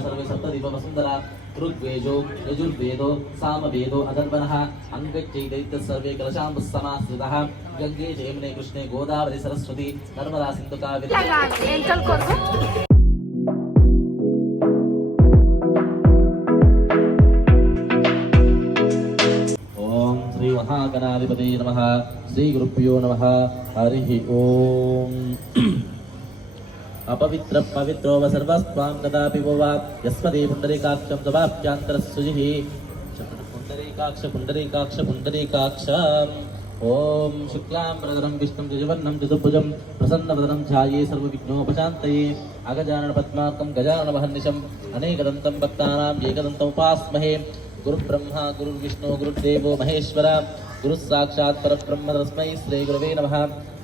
सर्वे सप्तदीप वसुंधरा ऋग्वेदो यजुर्वेदो सामवेदो अदर्वणः अंगच्चैदैत्य सर्वे कलशां समाश्रितः गंगे जयमुने कृष्णे गोदावरी सरस्वती नर्मदा सिंधु कावेरी ओम श्री महागणाधिपति नमः श्री गुरुभ्यो नमः हरि ओम अपवित्र पवित्रो व सर्वस्वां कदापि वो वा यस्मदे पुण्डरीकाक्षं तवाप्यान्तरस्सुजिः पुण्डरीकाक्ष ओम शुक्लां वरदं विष्णुं द्विजवर्णं चतुर्भुजं प्रसन्नवदनं ध्याये सर्वविघ्नोपशान्तये अगजानन पद्मार्कं गजाननमहर्निशम् अनेकदन्तं भक्तानां एकदन्तम् उपास्महे गुरुब्रह्मा गुरुर्विष्णु गुरुर्देवो महेश्वर गुरुस्साक्षात् परब्रह्म तस्मै श्री गुरवे नमः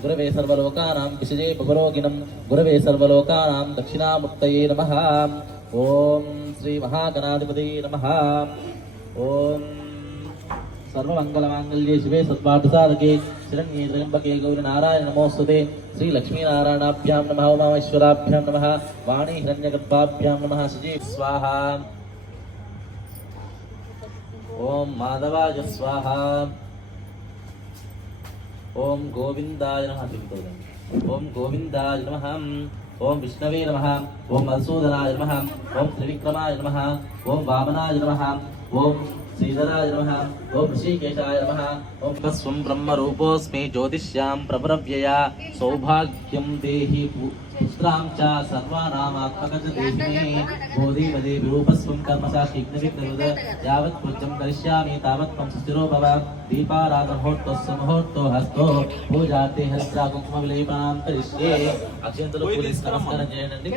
गुरवे सर्वलोकानां विषये भवरोगिणं गुरवे सर्वलोकानां दक्षिणामुक्तये नमः ओम श्री महागणाधिपतये नमः ओम सर्वमंगलमांगल्ये शिवे सर्वार्थसाधके शरण्ये त्र्यंबके गौरी नारायण नमोस्तुते श्री लक्ष्मीनारायणाभ्यां नमः उमामेश्वराभ्यां नमः वाणी हिरण्यगर्भाभ्यां नमः सुजी स्वाहा ओम माधवाय स्वाहा ओम गोविंदाय नमः ओम गोविंदाय नमः ओम विष्णवे नमः ओम मधुसूदनाय नमः ओम त्रिविक्रमाय नमः ओम वामनाय नमः ओम श्रीधराय नमः ओम ऋषिकेशाय नमः ओम स्वं ब्रह्म रूपोऽस्मि ज्योतिष्यां प्रभरव्यया सौभाग्यं देहि पुत्रां च सर्वानामात्मकं च देहि बोधिपदे विरूपस्वं कर्मसाक्षिघ्नविघ्नविद यावत् पूज्यं करिष्यामि तावत् त्वं सुस्थिरो भव दीपाराधनहोत्तस्य मुहूर्तो हस्तो पूजाते हस्ता कुङ्कुमविलेपनां करिष्ये अक्षन्तలు పోలీస్ నమస్కారం చేయండి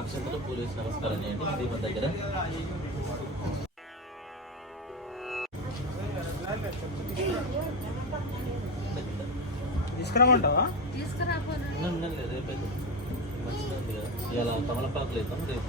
అక్షంతలు పోలీస్ నమస్కారం చేయండి దీపం దగ్గర తీసుకురామంటావా రేపు మంచిగా ఉంది కదా ఇలా కమలపాకులు వేద్దాం రేపు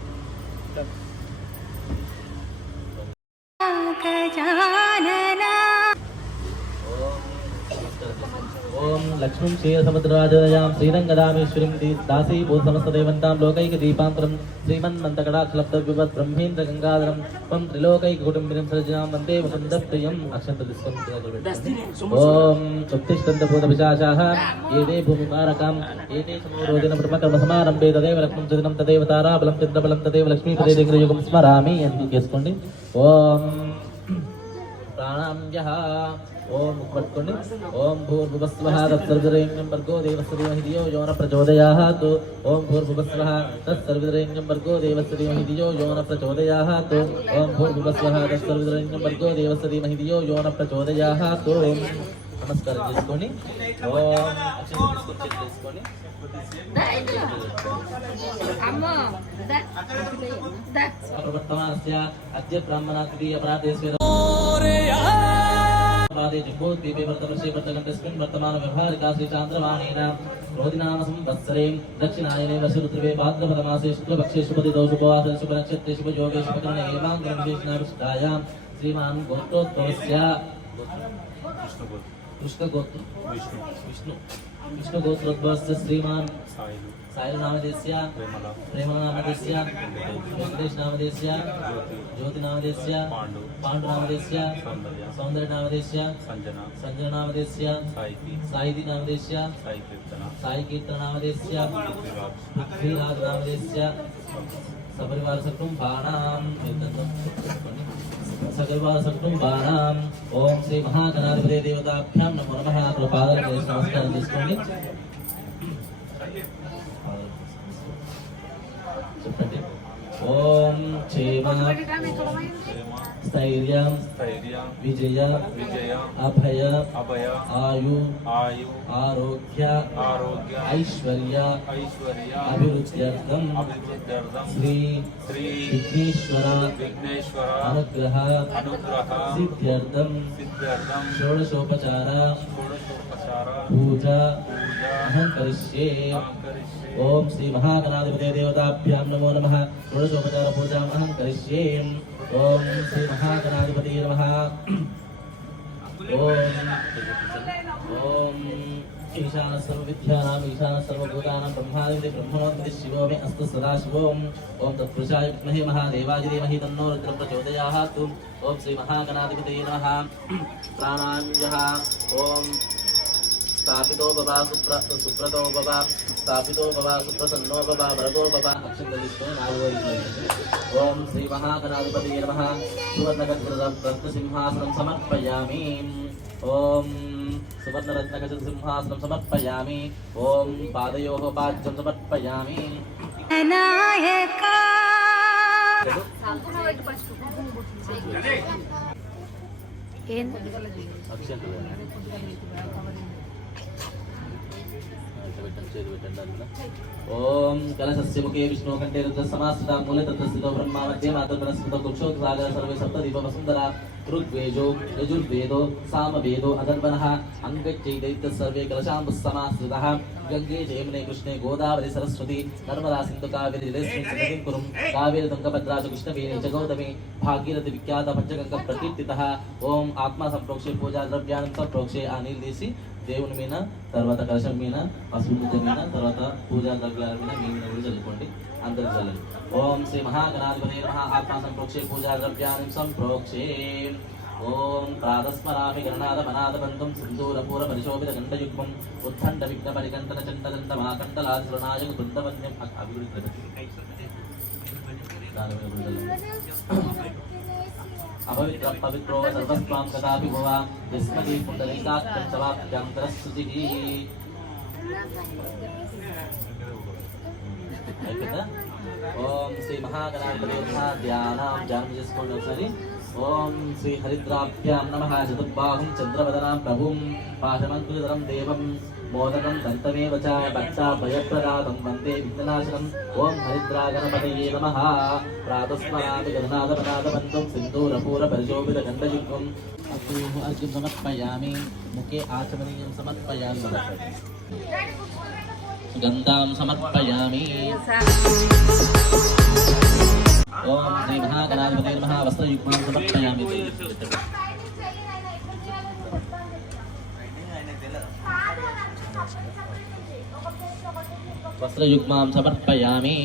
ओम लक्ष्मीं क्षीरसमुद्रराजयां श्रीरंगदामेश्वरीं दासी भूत समस्तदेवन्तां लोकैकदीपान्तरं श्रीमन्मन्तकटाक्षलब्धविभत् ब्रह्मेन्द्र गंगाधरं त्वं त्रिलोकैककुटुम्बिनीं सृजां वन्दे मुकुन्दप्रियम् अक्षन्तदिस्कं ओम उत्तिष्ठन्तभूतपिशाचाः एते भूमिमारकाम् एते समोरोधिन ब्रह्मकर्मसमारम्भे तदेव लक्ष्मीं सुदिनं तदेव ताराबलं चन्द्रबलं तदेव लक्ष्मीपदे दिग्रयुगं स्मरामि అని చేసుకోండి ఓం ప్రాణాంయః ओम पट्कोंडि ओम भूर्भुवस्वः तत्सर्वरेण्यं भर्गो देवस्य धीमहि धियो यो न प्रचोदयात् ओम भूर्भुवस्वः तत्सर्वरेण्यं भर्गो देवस्य धीमहि धियो यो न प्रचोदयात् ओम भूर्भुवस्वः तत्सर्वरेण्यं भर्गो देवस्य धीमहि धियो यो न प्रचोदयात् नमस्कारं చేసుకోండి ఓం అక్షంతలు చేసుకోండి అమ్మో ప్రవర్తమానస్య అద్య బ్రాహ్మణాతిథి అపరాధేశ్వర दीपे वर्तमसे वर्तगंतस्मिन् वर्तमान व्यवहारिका श्री चांद्रवाणेन रोदिनाम संवत्सरे दक्षिणायने वर्षऋतुवे भाद्रपदमासे शुक्लपक्षे शुभतिथौ शुभवासरे शुभनक्षत्रे शुभयोगे शुभकरणे एवाङ्गविशेषणाविष्टायां श्रीमान् गोत्रोद्भवस्य विष्णु गोत्रोद्भवस्य श्रीमान् साहिल नामदेस्य प्रेमल नामदेस्य वेंकटेश नामदेस्य ज्योति नामदेस्य पांडु नामदेस्य सौंदर्य नामदेस्य संजना नामदेस्य साहिती नामदेस्य साई कीर्तन नामदेस्य पृथ्वीराज नामदेस्य सपरिवार सकुटुंबानां सकलवार सकुटुंबानां ओम श्री महागणाधिपते देवताभ्यां नमो नमः कृपादर नमस्कारं చేసుకోండి ओम क्षेम स्थैर्य विजय अभय आयु आरोग्य ऐश्वर्य अभिवृद्ध्यर्थं श्री विघ्नेश्वर अनुग्रह सिद्ध्यर्थं षोडशोपचार पूजा अहं करिष्ये ओम श्री महागणाधिपते देवताभ्यां नमो नमः षोडशोपचार पूजाम् अहं करिष्ये ओम श्री महागणाधिपते नमः ओम ఈశాన సర్వవిద్యానాం ఈశాన సర్వభూతానాం బ్రహ్మాదిపతి బ్రహ్మణోత్పత్తి శివో మే అస్తు సదాశివోం ఓం తత్పురుషాయ విద్మహే మహాదేవాయ ధీమహి తన్నో రుద్రం ప్రచోదయాత్ ఓం శ్రీ మహాగణాధిపతయే నమః ప్రాణాంజః ఓం స్థాపితో భవ సుప్రతో భవ స్థాపితో భవ సుప్రసన్నో భవ వరదో భవ అక్షంతలిష్టే నాలుగో ఓం శ్రీ మహాగణాధిపతయే నమః సువర్ణగద్రసింహాసనం సమర్పయామి ఓం సువర్ణరత్నగజసింహాసనం సమర్పయామి ఓం పాదయోః పాద్యం సమర్పయామి ఓం కలశస్య ముఖే విష్ణు కంఠే రుద్ర సమాశ్రిత మూలే తత్ర స్థితో బ్రహ్మ మధ్య మాతృగణస్మృత కుక్షోక్ సాగర సర్వే సప్తదీప వసుంధర ఋగ్వేదో యజుర్వేదో సామవేదో అదర్వణః అంగచ్చైదైత్య సర్వే కలశాంబు సమాశ్రితః గంగే జయమునే కృష్ణే గోదావరి సరస్వతి నర్మదా సింధు కావేరి జలేస్మిన్ కురుం కావేరి తుంగభద్రా చ కృష్ణవేణి చ గౌతమి భాగీరథి విఖ్యాత పంచగంగ ప్రకీర్తితః ఓం ఆత్మ సంప్రోక్షే పూజా ద్రవ్యాన్ని సంప్రోక్షే ఆ నీళ్ళు తీసి దేవుని మీద తర్వాత కలశం మీద పసుపు ముద్ద మీద తర్వాత పూజా ద్రవ్యాల మీద మీ మీద కూడా చల్లుకోండి అందరూ చల్లండి ఓం శ్రీ మహాగణాధిపతయే నమః ఆత్మ సంప్రోక్షే పూజా ద్రవ్యాన్ని సంప్రోక్షే ఓం ప్రాతస్మరామి గణనాథ మనాథ బంధం సింధూరపూర పరిశోభిత గంటయుగ్మం ఉత్కంఠ విఘ్న పరికంఠన చండదండ మహాకంఠలాధులనాయక బృందవన్యం అభివృద్ధి అపవిత్ర పవిత్రో సర్వస్వాం కదాపి భవ యస్మతి పుండరీకాక్షం చవాప్యంతరస్తుతిః ఓం శ్రీ మహాగణాధిపతయే నమః ధ్యానం చేసుకోండి ఒకసారి ఓం శ్రీ హరిద్రాభ్యాం నమః చతుర్బాహుం చంద్రవదనాం ప్రభుం పాశమంకుశధరం దేవం మోదకం దంతమేవ చ భక్తాభయప్రదాతం వందే విఘ్ననాశనం ఓం హరిద్రా గణపతయే నమః ప్రాతస్మరామి గణనాథపనాథబంధం సింధూరపూర పరిశోభిత గంధయుగ్మం అస్తయోః అర్ఘ్యం సమర్పయామి ముఖే ఆచమనీయం సమర్పయామి గంధాం సమర్పయామి ఓం శ్రీ మహాగణాధిపతయే నమః వస్త్రయుగ్మం సమర్పయామి వస్త్రయుగ్మం సమర్పయామి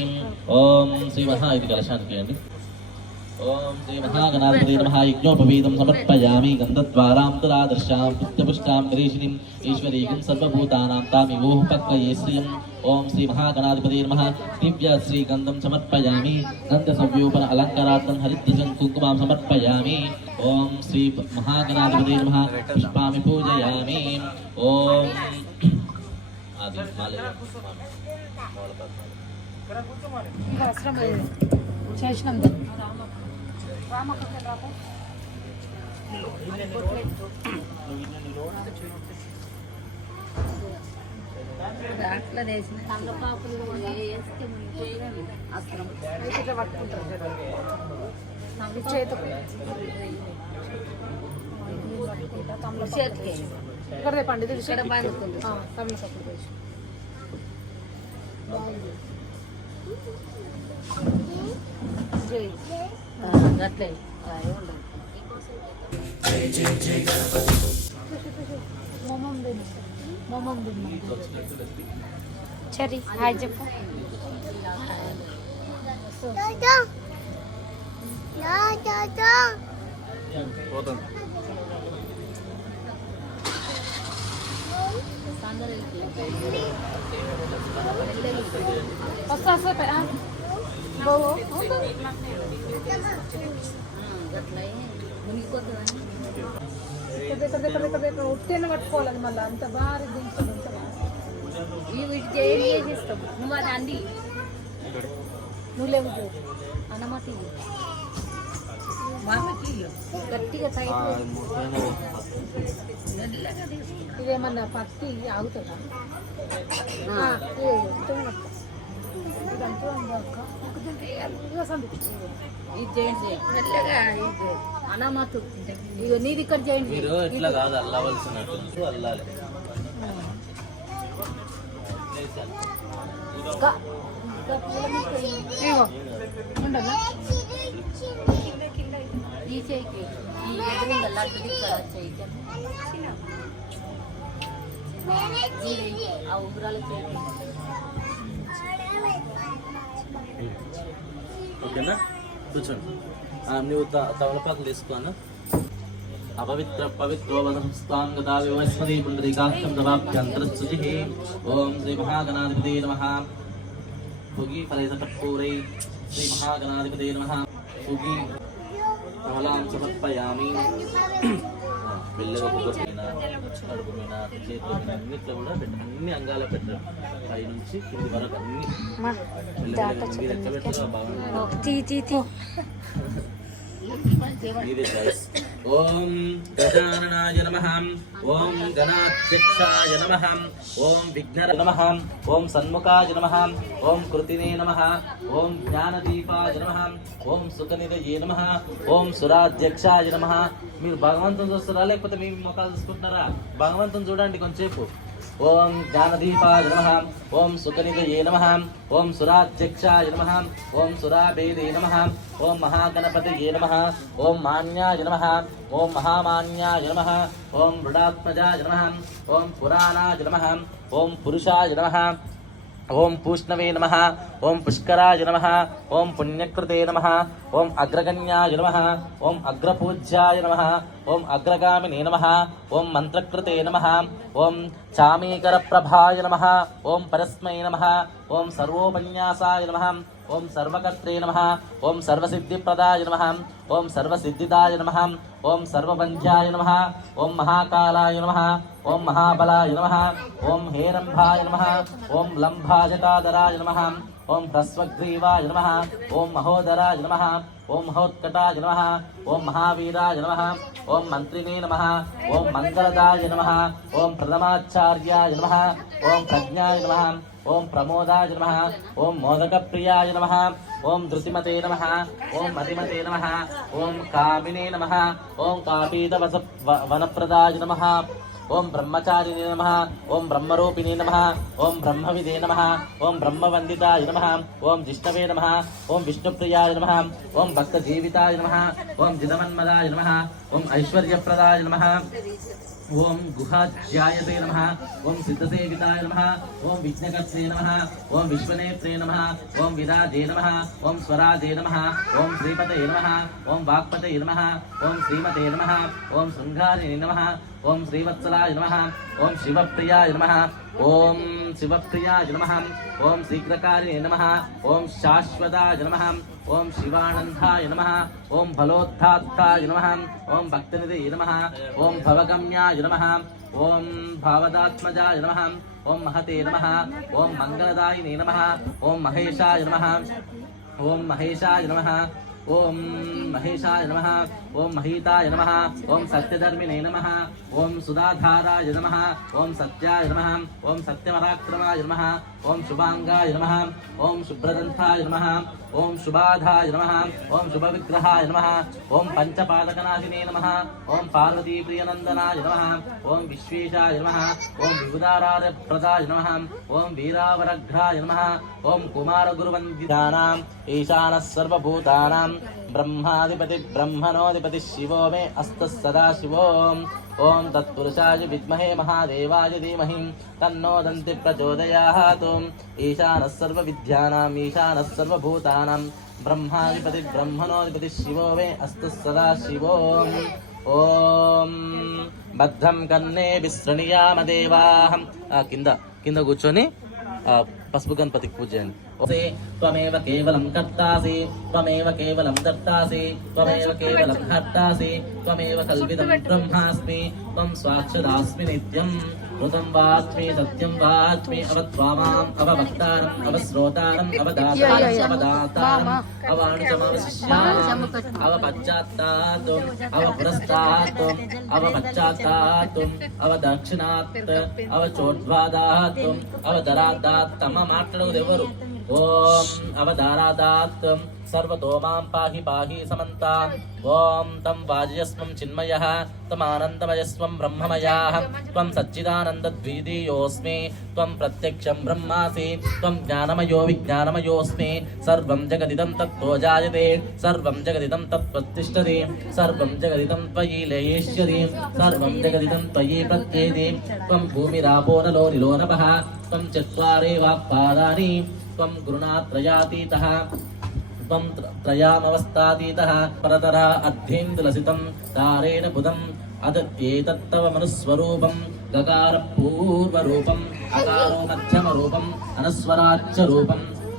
ఓం శ్రీ మహా ఇది కలశానికి అండి ఓం శ్రీ మహాగణాధిపతయే నమః యజ్ఞోపవీతం సమర్పయామి గంధద్వారాం తులాదర్శాం పుష్పపుష్టాం గరీషిణీం ఈశ్వరీకం సర్వభూతానాం తామివోః పక్వయే శ్రియం ఓం శ్రీ మహాగణాధిపతయే నమః దివ్య శ్రీగంధం సమర్పయామి గంధ సంవ్యూపన అలంకారార్థం హరిద్రజం కుంకుమాం సమర్పయామి ఓం శ్రీ మహాగణాధిపతయే నమః పుష్పామి పూజయామి ఓం ఆది మాలే అవసరం లేదు చేసినాం దాంట్లో వేసిన తమలపాకులు వేస్తే అస్త్రం ఇట్లా పట్టుకుంటారు చేతుకు చేతికి ఇక్కడ పండిత ఇక్కడ బాగుంటుంది తమలపాకులు వేసి అట్లే సరే హాయ్ చెప్పు వస్తా ఉట్టేను పట్టుకోవాలి మళ్ళీ అంత భారీ దించుతుంది వీటికి ఏం చేసిస్తాం నువ్వు అది అండి నువ్వు లేవు అన్నమాట గట్టిగా ఇదేమన్నా పత్తి ఆగుతుందా ఇది చేయండి మెల్లగా ఇది అనామతు ఇక నీది ఇక్కడ చేయండి మీరు ఇట్లా కాదు అల్లవలసినట్టు అల్లాలి ఉండదా ఈ చేయికి ఈ ఎదురుగా లడ్డు ఇక్కడ చేయికి ఆ ఉంగరాలకి ఓకేనా కూర్చోండి నువ్వు తమలపాకులు తీసుకోను అపవిత్ర పవిత్రో వదస్తాంగదా వివస్మతి పుండరీకాక్షం దవాభ్యంతరశుచి ఓం శ్రీ మహాగణాధిపతే నమః సుగి ఫలైసకర్పూరై శ్రీ మహాగణాధిపతే నమః సుగి కమలాం సమర్పయామి వెళ్ళగా పొగపైన కడుపు మీద చేతుల మీద అన్నిట్లో కూడా పెట్టండి అన్ని అంగాల పెట్టండి పై నుంచి కింది వరకు అన్ని మీరు ఎక్కడ పెట్టారో బాగుంటుంది ఇది చాయిస్ ఓం గజాననాయ నమః ఓం గణాధ్యక్షాయ నమః ఓం విఘ్నరాయ నమః ఓం సన్ముఖాయ నమః ఓం కృతినే నమః ఓం జ్ఞానదీపాయ నమః ఓం సుఖనిధయే నమః ఓం సురాధ్యక్షాయ నమః మీరు భగవంతుని చూస్తారా లేకపోతే మీ ముఖాలు చూసుకుంటున్నారా భగవంతుని చూడండి కొంచెంసేపు ఓం జ్ఞానదీపాయ నమః ఓం సుఖనిధయే నమః ఓం సురాధ్యక్షాయ నమః ఓం సురాభేదే నమః ఓం మహాగణపతయే నమః ఓం మాన్యాయ నమః ఓం మహామాన్యాయ నమః ఓం మృడాత్మజాయ నమః ఓం పురాణాయ నమః ఓం పురుషాయ నమః ఓం పూష్ణవే నమః ఓం పుష్కరాయ నమః ఓం పుణ్యకృతే నమః ఓం అగ్రగణ్యాయ నమః ఓం అగ్రపూజ్యాయ నమః ఓం అగ్రగామినే నమః ఓం మంత్రకృతే నమః ఓం చామీకరప్రభాయ నమః ఓం పరస్మై నమః ఓం సర్వోపన్యాసాయ నమః ఓం సర్వకర్త్రే నమః ఓం సర్వసిద్ధిప్రదాయ నమః ఓం సర్వసిద్ధిదాయ నమః ఓం సర్వబంధ్యాయ నమః ఓం మహాకాలాయ నమః ఓం మహాబలాయ నమః ఓం హేరంభాయ నమః ఓం లంభాజటాధరాయ నమః ఓం హ్రస్వగ్రీవాయ నమః ఓం మహోదరాయ నమః ఓం మహోత్కటాయ నమః ఓం మహావీరాయ నమః ఓం మంత్రినే నమః ఓం మంగళదాయ నమః ఓం ప్రథమాచార్యాయ నమః ఓం ప్రజ్ఞాయ నమః ఓం ప్రమోదాయ నమః ఓం మోదకప్రియాయ నమః ఓం ధృతిమతే నమః ఓం మతిమతే నమః ఓం కామినే నమః ఓం కాపీతవస వనప్రదాయ నమః ఓం బ్రహ్మచారిణే నమః ఓం బ్రహ్మరూపిణే నమః ఓం బ్రహ్మవిదే నమః ఓం బ్రహ్మవందితాయ నమః ఓం జిష్ణవే నమః ఓం విష్ణుప్రియాయ నమః ఓం భక్తజీవితాయ నమః ఓం జితమన్మదాయ నమః ఓం ఐశ్వర్యప్రదాయ నమః ఓం గుహాధ్యాయతే నమః ఓం సిద్ధసేవితాయ నమః ఓం విఘ్నకర్త్రే నమః ఓం విశ్వనేత్రే నమః ఓం విరాజే నమః ఓం స్వరాజే నమః ఓం శ్రీపతే నమః ఓం వాక్పతే నమః ఓం శ్రీమతే నమః ఓం శృంగారిణి నమః ఓం శ్రీవత్సలాయ నమః ఓం శివప్రియాయ నమః ఓం శివప్రియాయ నమః ఓం శీఘ్రకారిణే నమః ఓం శాశ్వతాయ నమః ఓం శివానందాయ నమః ఓం ఫలోత్థాత్తాయ నమః ఓం భక్తనిధే నమః ఓం భవగమ్యాయ నమః ఓం భావదాత్మజాయ నమః ఓం మహతే నమః ఓం మంగళదాయినే నమః ఓం మహేశాయ నమః ఓం మహేశాయ నమః ఓం మహేశాయ నమః ఓం మహీతాయ నమః ఓం సత్యధర్మిణే నమః ఓం సుధాధారాయ నమః ఓం సత్యాయ నమః ఓం సత్యపరాక్రమాయ నమః ఓం శుభాంగాయ నమః ఓం శుభ్రదంతాయ నమః ఓం శుభాధాయ నమః ఓం శుభవిగ్రహాయ నమః ఓం పంచపాదకనాశినే నమః ఓం పార్వతీప్రియనందనాయ నమః ఓం విశ్వేశాయ నమః ఓం విబుధారారప్రదాయ నమః ఓం వీరావరఘ్రాయ నమః ఓం కుమారగురువందితానాం ఈశానः సర్వభూతానాం బ్రహ్మాధిపతి బ్రహ్మణోధిపతి శివో మే అస్తః సదా శివోం ఓం తత్పురుషాయ విద్మహే మహాదేవాయ ధీమహి తన్నో దంతి ప్రచోదయాత్ ఈశానः సర్వవిద్యానాం ఈశానः సర్వభూతానాం బ్రహ్మాధిపతి బ్రహ్మణోధిపతి శివో మే అస్తః సదా శివోం ఓం భద్రం కన్నే విశృణుయామ దేవాహం కింద కింద కూర్చొని పసుపు గణపతికి పూజ చేయండి త్వమేవ కేవలం కర్తాసి త్వమేవ కేవలం దర్తాసి త్వమేవ కేవలం హర్తాసి త్వమేవ కల్విదం బ్రహ్మాస్మి త్వం సాక్షాదస్మి నిత్యం ఋతం వాస్మి సత్యం వాస్మి అవత్వామాం అవభక్తారం అవశ్రోతారం అవదాతారం అవదాతారం అవాణిజమవశిష్యాం అవపశ్చాత్తాతుం అవపురస్తాతుం అవపశ్చాత్తాతుం అవదక్షిణాత్ అవచోద్వాదాతుం అవదరాదాత్ తమ మాట్లాడేది ఎవరు ఓం అవదారాదాత్ सर्वतो मां पाहि पाहि समन्ताम् ॐ तं वाजयस्वं चिन्मयः तमानन्दमयस्वं ब्रह्ममयाः त्वं सच्चिदानन्दद्वितीयोऽस्मि त्वं प्रत्यक्षं ब्रह्मासि त्वं ज्ञानमयो विज्ञानमयोऽस्मि सर्वं जगदिदं तत्त्वो जायते सर्वं जगदिदं तत्त्वतिष्ठति सर्वं जगदिदं त्वयि लयेष्यति सर्वं जगदिदं त्वयि प्रत्येति त्वं भूमिरापो नलो निलो नभः त्वं चत्वारेव पादानि त्वं गुरुणात्रयातीतः त्वं त्रयामवस्थातीतः परतरः अर्धेन्दुलसितं तारेण बुधम् अदत्येतत्तव मनुस्वरूपं गकारपूर्वरूपम् अकारो मध्यमरूपम् अनुस्वराच्च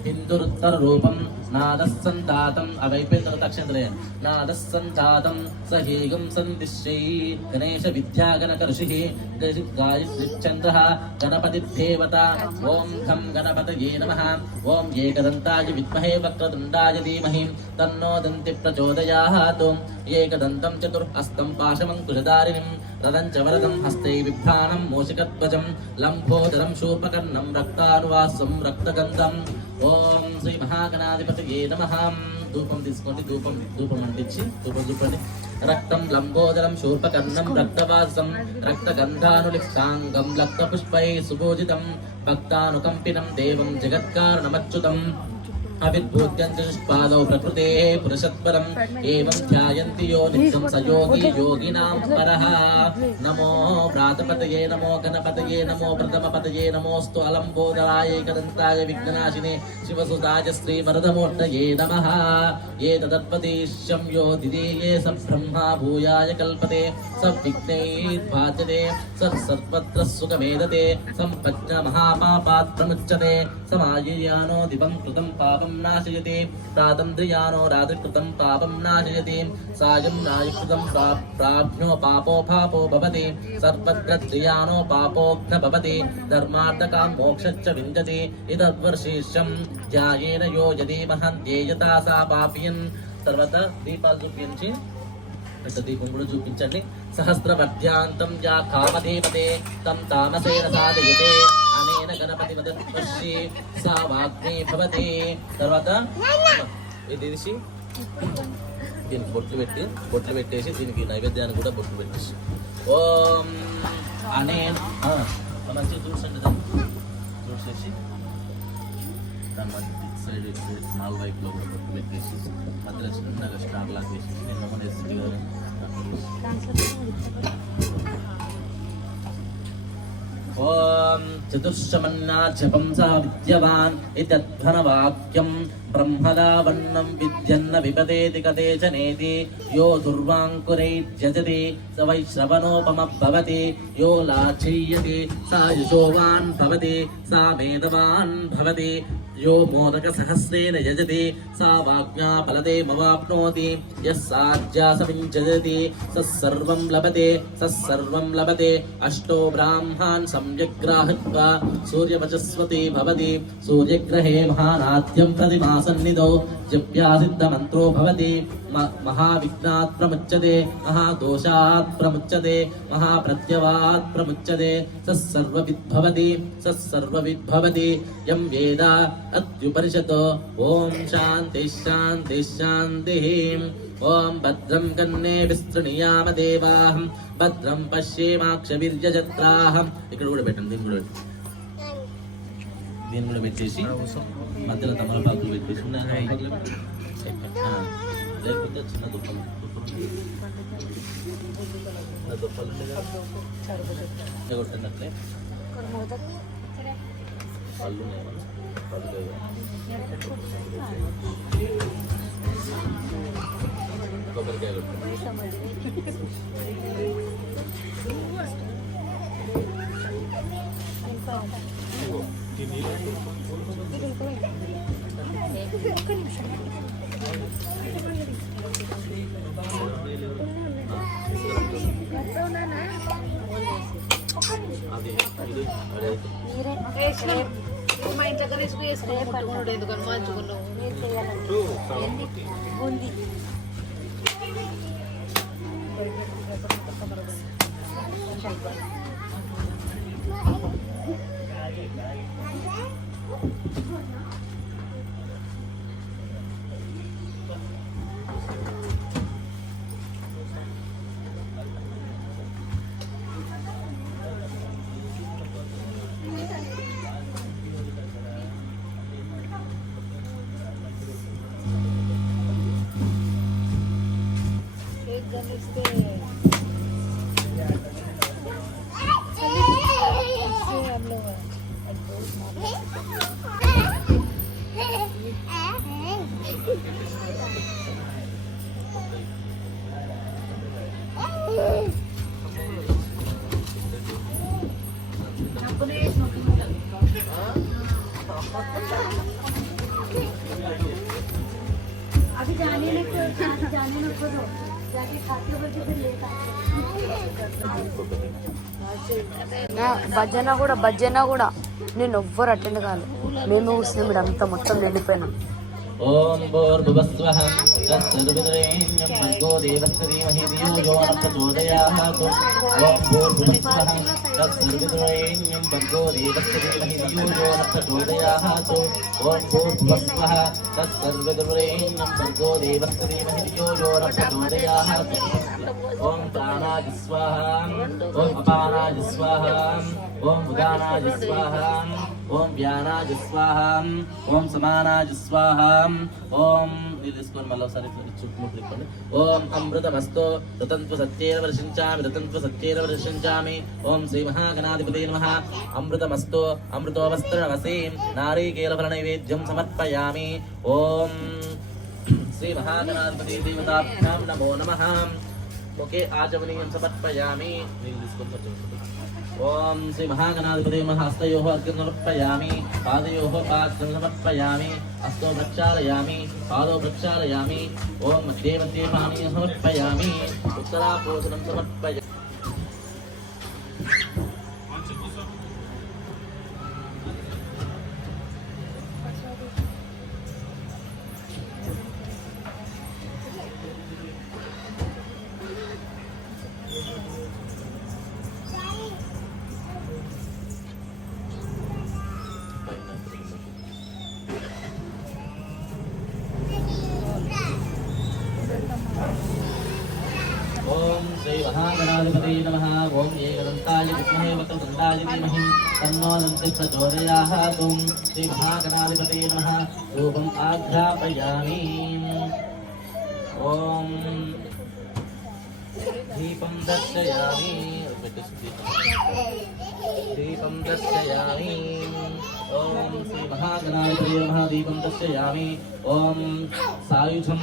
बिन्दुरुत्तररूपं नादस्सन्धातम् अवैपेन्द्रतक्षन्द्रे नादस्सन्धातं सहीगं सन्दिश्यै गणेशविद्यागणकऋषिः गायत्रीश्चन्द्रः गणपतिर्देवता ॐ घं गणपतये नमः ॐ एकदन्ताय विद्महे वक्रतुण्डाय धीमहि तन्नो दन्ति प्रचोदयात् एकदन्तं चतुर्हस्तं पाशमङ्कुशधारिणं रदं च वरदं हस्ते बिभ्राणं मूषिकध्वजं लम्बोदरं शूर्पकर्णं रक्तानुवासं रक्तगन्धम् ఓం శ్రీ మహాగణాధిపతయే నమః ధూపం తీసుకోండి ధూపం అంటించి ధూపం చూపండి రక్తం లంబోదరం శూర్పకర్ణం రక్తవాసం రక్తగంధానులిప్తాంగం రక్తపుష్పై సుభూజితం భక్తానుకంపినం దేవం జగత్కారణమచ్యుతం अविद्भूत्यं चतुष्पादौ प्रकृतेः पुरुषत्परम् एवं ध्यायन्ति यो नित्यं स योगी योगिनां परः नमो व्रातपतये नमो गणपतये नमो प्रथमपतये नमोऽस्तु अलम्बोदराय एकदन्ताय विघ्ननाशिने शिवसुताय श्रीवरदमूर्तये नमः ये तदत्पतीश्यं यो दिदीये स ब्रह्मा भूयाय कल्पते स विघ्नैर्भाजते स सर्वत्र सुखमेदते सम्पज्ञ महापापात् प्रमुच्यते समायुयानो दिवं कृतं पापं नाशयति रातन्द्रियानो रात्रिकृतं पापं नाशयति सायं नायुकृतं प्राप्नो पापो भवति सर्वत्र त्रियानो पापोऽघ्न भवति धर्मार्थकां मोक्षश्च विन्दति इदवर्षीष्यं ध्यायेन यो यदि महन्त्येयता सा पापीयन् सर्वत्र दीपाలు చూపించి పెద్ద దీపం కూడా చూపించండి సహస్రవర్ధ్యాంతం యా కామధేపతే తం తామసేన సాధయతే అనేన గణపతి మదర్షి సా వాగ్నే భవతి తర్వాత ఇది తీసి దీనికి బొట్లు పెట్టేసి దీనికి నైవేద్యాన్ని కూడా బొట్లు పెట్టేసి ఓం అనేన మంచిగా చూసండి చూసేసి దాని మధ్య సైడ్ నాలుగు వైపులో కూడా బొట్టు పెట్టేసి మధ్యలో చిన్నగా స్టార్ లాగా వేసేసి నేను వేసి ఓం చతుర్శమన్నా జపం సహ విద్యవాన్ ఇతధ్వనవాక్యం బ్రహ్మలావన్నం విద్యన్న విపదేతి కదే జనేతి యో దుర్వాంకురైర్యజతి స వై శ్రవణోపమభవతి యో లాఛీయతి సా యశోవాన్ భవతి సా మేధవాన్ భవతి यो मोदकसहस्रेण यजति सा वाग्ञा फलदेमवाप्नोति यः साज्यासमिञ्जति सस्सर्वं लभते अष्टो ब्राह्मान् सम्यग्राहत्वा सूर्यवचस्वती भवति सूर्यग्रहे महानाद्यं प्रतिमासन्निधौ जप्यासिद्धमन्त्रो भवति महाविघ्नात् प्रमुच्यते महादोषात् प्रमुच्यते महाप्रत्यवात् प्रमुच्यते सस्सर्वविद्भवति यं वेद अत्युपनिषतो ॐ शान्तिः शान्तिः शान्तिः ॐ भद्रं कन्ने विस्तृणीयाम देवाः भद्रं पश्येमाक्षवीर्यजत्राः ఇక్కడ కూడా పెట్టండి దీన్ని కూడా పెట్టేసి మధ్యలో తమలపాకులు పెట్టేసి లేకపోతే చిన్న దుప్పలు కొట్టినట్లే పళ్ళు కొబ్బరికాయ మా ఇంట్లో కలిసి వేసుకున్నాడు ఎందుకని మంచుకున్నావు अभी जाने को दो जाके खाते बच्चे फिर लेकर భజన కూడా నేను ఎవ్వరు అటెండ్ కాలేదు. మేము కూర్చున్నాం ఇక్కడ అంతా మొత్తం వెళ్ళిపోయినాం. ఓం భూర్భువస్వః తత్సవితుర్వరేణ్యం భర్గో దేవस्य ధీమహి ధియో యో నః ప్రచోదయాత్. ఓం భూర్భువస్వః తత్సవితుర్వరేణ్యం భర్గో దేవस्य ధీమహి ధియో యో నః ప్రచోదయాత్. ఓం భూర్భువస్వః తత్సవితుర్వరేణ్యం భర్గో దేవस्य ధీమహి ధియో యో నః ప్రచోదయాత్. ఓం ప్రాణాయ స్వాహా. ఓం అపానాయ స్వాహా. ఓం ఉదానాయ స్వాహా. ఓం వ్యానాయ స్వాహా. ఓం సమానాయ స్వాహా. ఓం ఇది తీసుకొని మళ్ళీ ఒకసారి చుట్టూ తిప్పండి. ఓం అమృతమస్తు ఋతంత్వ సత్యేన వర్షించామి ఋతంత్వ సత్యేన వర్షించామి. ఓం శ్రీ మహాగణాధిపతే నమః. అమృతమస్తు అమృతోవస్త్రవసీం నారీకేలఫల నైవేద్యం సమర్పయామి. ఓం శ్రీ మహాగణాధిపతి దేవతాభ్యాం నమో నమః. ఓకే ఆచమనీయం సమర్పయామి. నీళ్ళు తీసుకొని ఓం శ్రీ మహాగణాధిపతే నమః. హస్తయోః అర్ఘ్యం సమర్పయామి. పాదయోః పాద్యం సమర్పయామి. హస్తో ప్రక్షాళయామి. పాదో ప్రక్షాళయామి. ఓం మధ్యే మధ్యే పానీయం సమర్పయామి. ఉత్తరాపోషణం సమర్పయామి. ఓం శ్రీ మహాగణాధిపతే నమః. ఓం ఏకదంతాయ విద్మహే వక్రతుండాయ ధీమహి తన్నో దంతి ప్రచోదయాత్. శ్రీ మహాగణాధిపతే నమః. రూపం ఆఘ్రాపయామి. ఓం దీపం దర్శయామి. దీపం దర్శయామి. ఓం శ్రీ మహాగణాధిపతే నమః. దీపం దర్శయామి. ఓం సాయుధం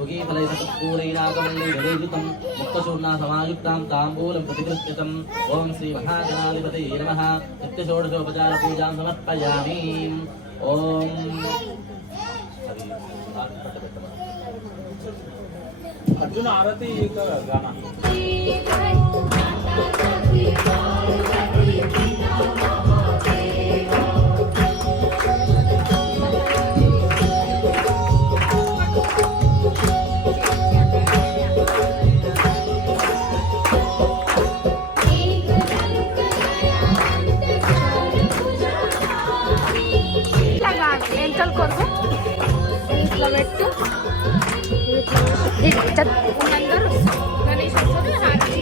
పుగీఫలైతత్పూరైరాగమల్లిగలేజితం ముక్తచూర్ణా సమాయుక్తాం తాంబూలం ప్రతిగృహ్యతం. ఓం శ్రీ మహాగణాధిపతయే నమః. నిత్యషోడశోపచార పూజాం సమర్పయామి. ఓం अर्जुन आरती का गाना ఎంతలు కొరకు ఇట్లా పెట్టు. అందరూ గణేష్ వస్తారు, హారతి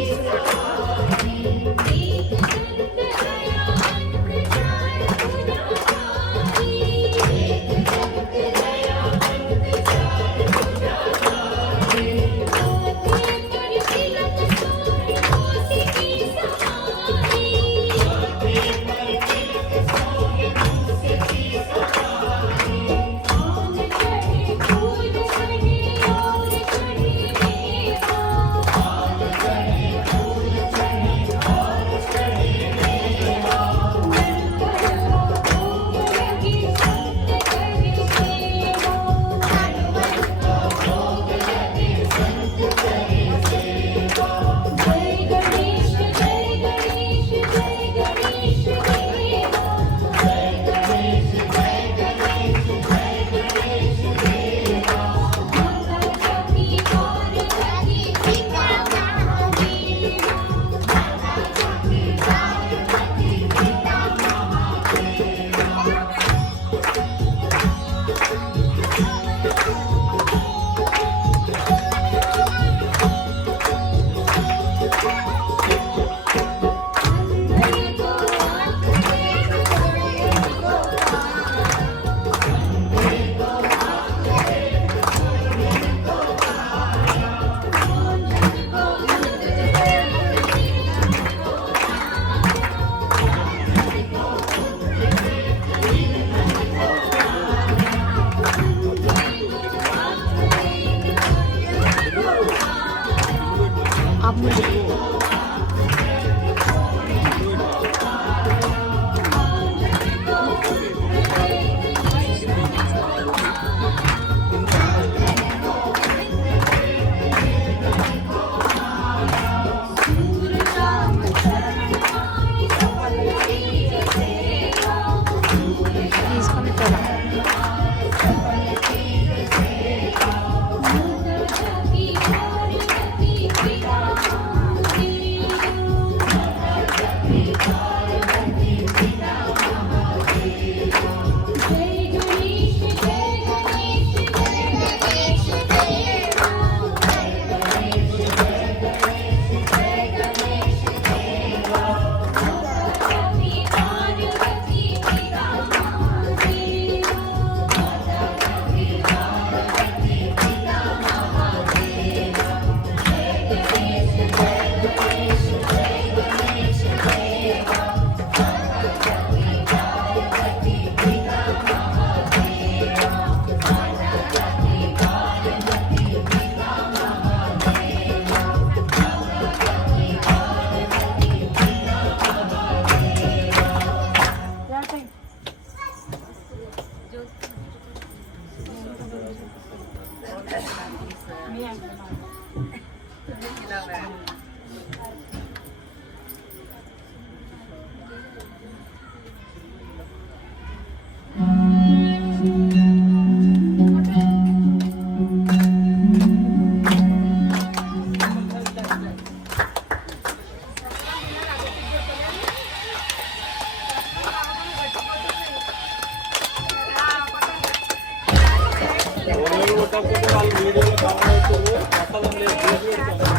వాళ్ళు కొట్టకపోతే వాళ్ళు వీడియోలో కవర్ అవుతుంది కొట్టడం లేదు చేసి పెడతాం.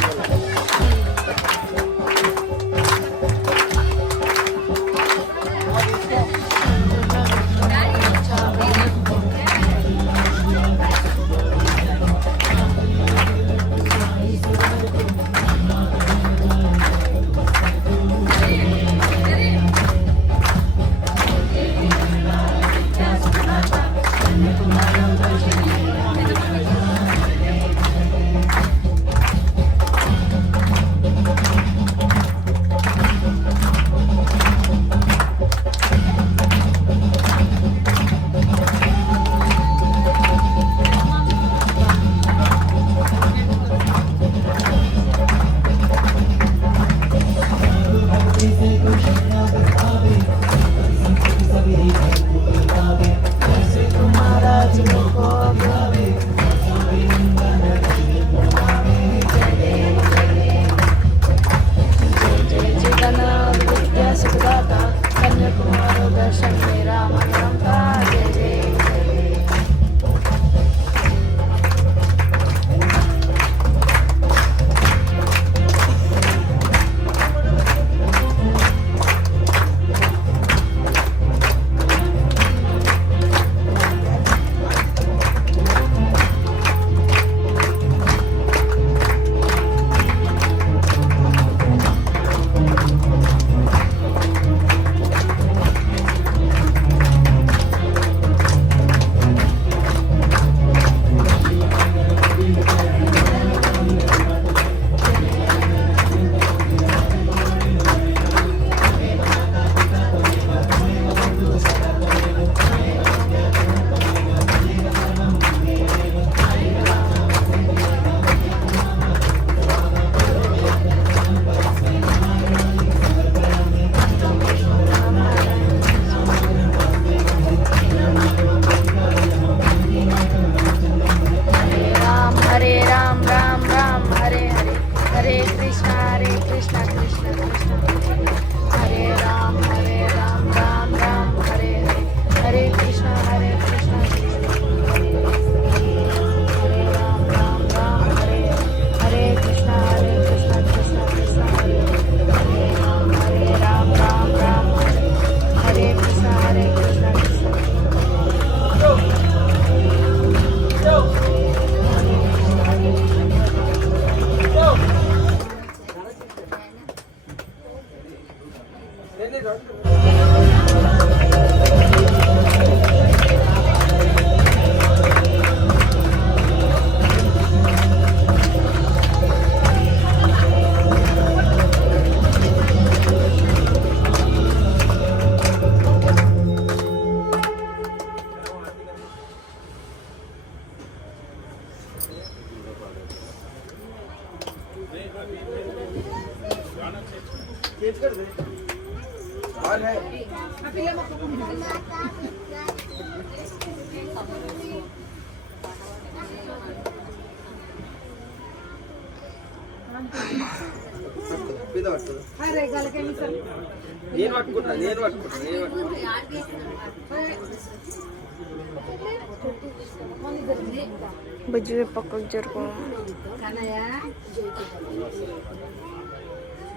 బుజ్జి పక్కకు జరుపు.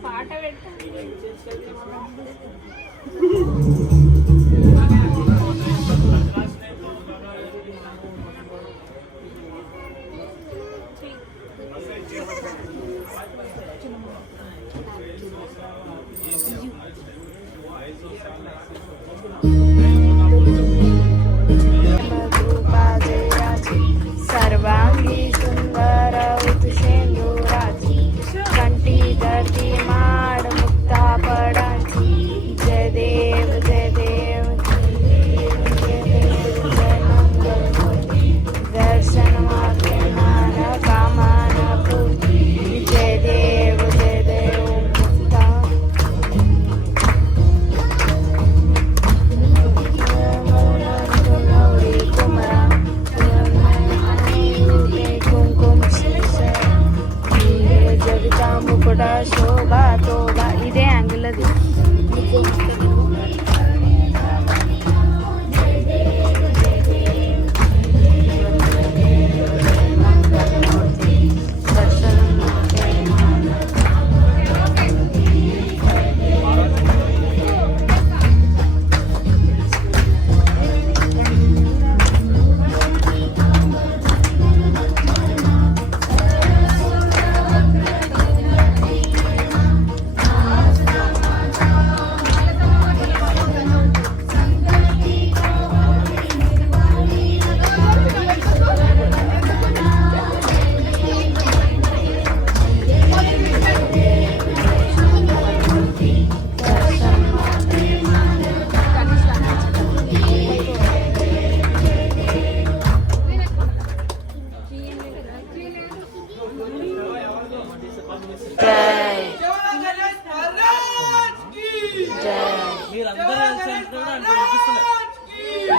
పాట పెట్ట सर्वांगी सुंदर उतसेंदुराची कंठी धरती माड मुक्ता पडांची जय देव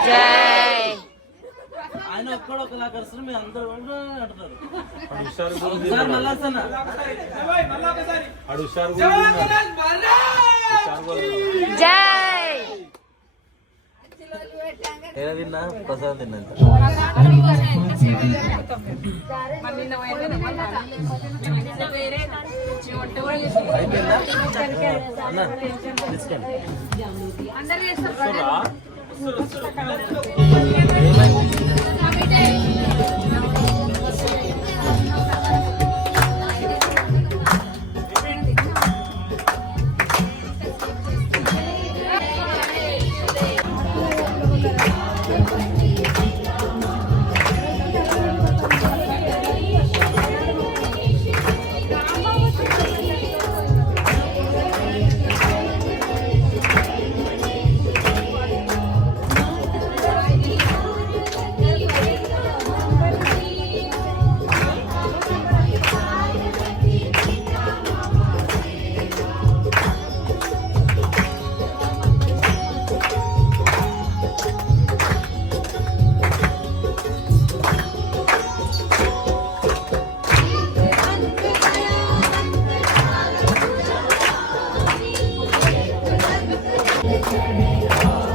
జై ఆయన ఒక్కడు ఒకలా కలుస్తారు మీరు అందరూ కూడా అంటున్నారు ఆడు హుషారు కూడా ఉంది. ఒకసారి మళ్ళా వస్తానా? ఆడు హుషారు కూడా ఉంది. హుషారు కూడా ఉంది. జై ఏదో తిన్నా ప్రసాదం తిన్నంత అయిపోయిందా అన్న తీసుకోండి వస్తుర్రా? Thank you.